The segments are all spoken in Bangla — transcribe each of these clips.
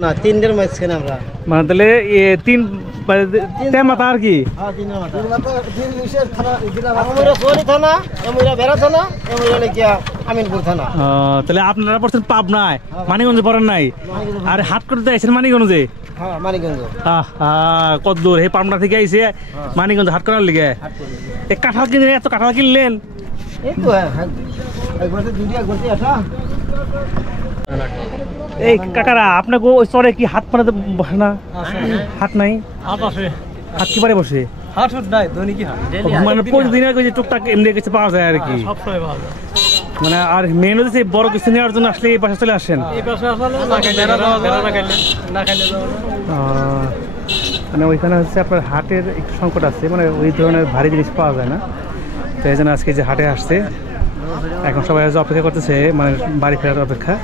না তিনটের মাঝখানে আমরা মানে তাহলে তিন মাথা আর কি তাহলে আপনারা পড়ছেন পাবনায়, মানিকগঞ্জে পড়েন নাই? আর হাট করতে আইছেন মানিকগঞ্জে? কত দূর এই পাবনা থেকে আইছে মানিকগঞ্জ হাট করার লিগে? কাঁঠাল কিনলেন, এত কাঁঠাল কিনলেন? এই কাকারা আপনাকে ওই চরে কি হাট পাড়াতে বসে না? হাট নাই? হাট কি পারে বসে? মানে প্রতিদিন টুকটাক এমনি কিছু পাওয়া যায় আর কি, মানে আর মেন হচ্ছে বড় কিছু নেওয়ার জন্য আসলে এই পাশে চলে আসেন। মানে ওইখানে হচ্ছে আপনার হাটের একটু সংকট আছে, মানে ওই ধরনের ভারী জিনিস পাওয়া যায় না, তো এই জন্য আজকে যে হাটে আসছে এখন সবাই অপেক্ষা করতেছে, মানে বাড়ি ফেরার অপেক্ষা।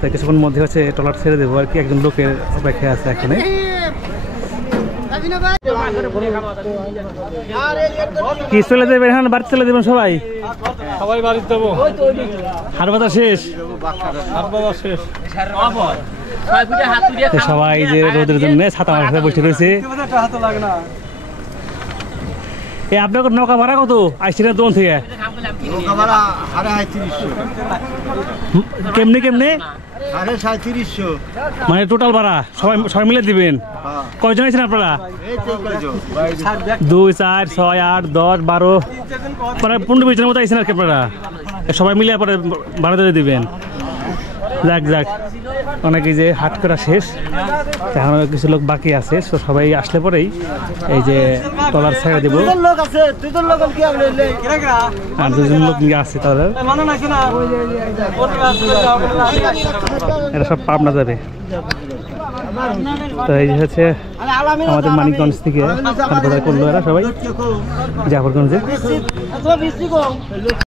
তাই কিছুক্ষণ মধ্যে হচ্ছে ট্রলার ছেড়ে দেবো আর কি, একজন লোকের অপেক্ষা আছে এখানে। কি চলে দেবেন এখন? বাড়ি চলে দেবেন সবাই? সবাই বাড়িতে যাবো। হাট বাজার শেষ? সবাই যে রোদের জন্য ছাতা মাথায় বসে রয়েছে। আপনার নৌকা ভাড়া কত আইসিনা দোন থেকে? কেমনে কেমনে? মানে টোটাল ভাড়া সবাই সবাই মিলে দিবেন? কয়জন আছেন আপনারা? 2, 4, 6, 8, 10, 12 মানে 15-20 জনের মতো আইসেন আর কি আপনারা? সবাই মিলে পরে ভাড়া দিয়ে দিবেন। যাক যাক, অনেকে যে হাট করা শেষ, এখন কিছু লোক বাকি আছে, তো সবাই আসলে পরেই এই যে ট্রলার ছেড়ে দেবো। আর 2জন লোক নিয়ে আসছে ট্রলার, এটা সব পাবনা যাবে। তো এই যে হচ্ছে আমাদের মানিকগঞ্জ থেকে হাট বাজার করলো এরা সবাই জাফরগঞ্জে।